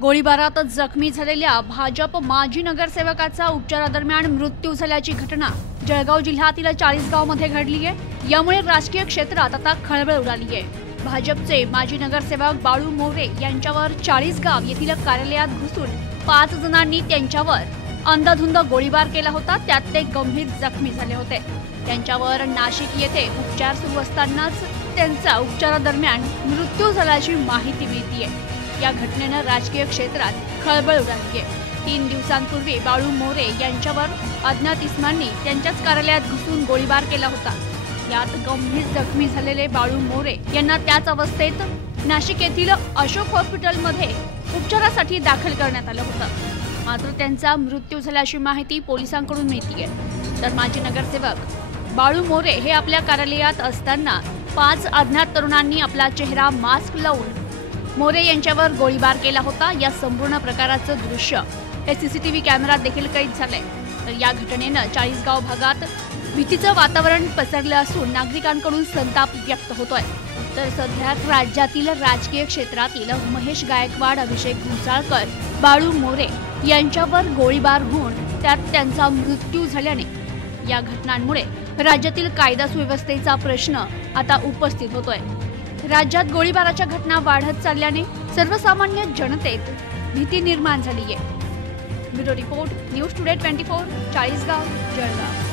गोळीबारात जखमी झालेल्या भाजप माजी नगरसेवकाचा उपचारादरम्यान मृत्यू झाल्याची घटना जळगाव जिल्ह्यातील चाळीसगावमध्ये घडली आहे। यामुळे राजकीय क्षेत्रात आता खळबळ उडाली आहे। भाजपचे माजी नगरसेवक बाळू मोरे यांच्यावर चाळीसगाव येथील कार्यालयात घुसून 5 जणांनी त्यांच्यावर अंधाधुंद गोळीबार केला होता। त्यात ते गंभीर जखमी झाले होते। त्यांच्यावर नाशिक येथे उपचार सुरू असतानाच त्यांचा उपचारादरम्यान मृत्यू झाल्याची माहिती मिळते। या घटनेने राजकीय क्षेत्रात खळबळ उडाली आहे। 3 दिवसांपूर्वी बाळू मोरे यांच्यावर अज्ञात इसमांनी त्यांच्याच कार्यालयात घुसून गोळीबार केला होता। यात गंभीर जखमी झालेले बाळू मोरे यांना त्याच अवस्थेत नाशिक येथील अशोक हॉस्पिटलमध्ये उपचारासाठी दाखल करण्यात आलं होतं। मात्र त्यांचा मृत्यू झाल्याची माहिती पोलिसांकडून मिळते। तर माजी नगरसेवक बाळू मोरे हे आपल्या कार्यालयात असताना 5 अज्ञात तरुणांनी आपला चेहरा मास्क लावून मोरे यांच्यावर गोळीबार केला होता। या संपूर्ण प्रकाराचं दृश्य हे सीसीटीव्ही कॅमेऱ्यात देखील कैद झालंय। तर या घटनेनं चाळीसगाव भागात भीतीचं वातावरण पसरलं असून नागरिकांकडून संताप व्यक्त होतोय। तर सध्या राज्यातील राजकीय क्षेत्रातील महेश गायकवाड, अभिषेक घुसाळकर, बाळू मोरे यांच्यावर गोळीबार होऊन त्यात त्यांचा मृत्यू झाल्याने या घटनांमुळे राज्यातील कायदा सुव्यवस्थेचा प्रश्न आता उपस्थित होतोय। राज्यात गोळीबाराच्या घटना वाढत चालल्याने सर्वसामान्य जनतेत भीती निर्माण झाली आहे। Bureau report, news today 24, Chalisgaon, Jalgaon.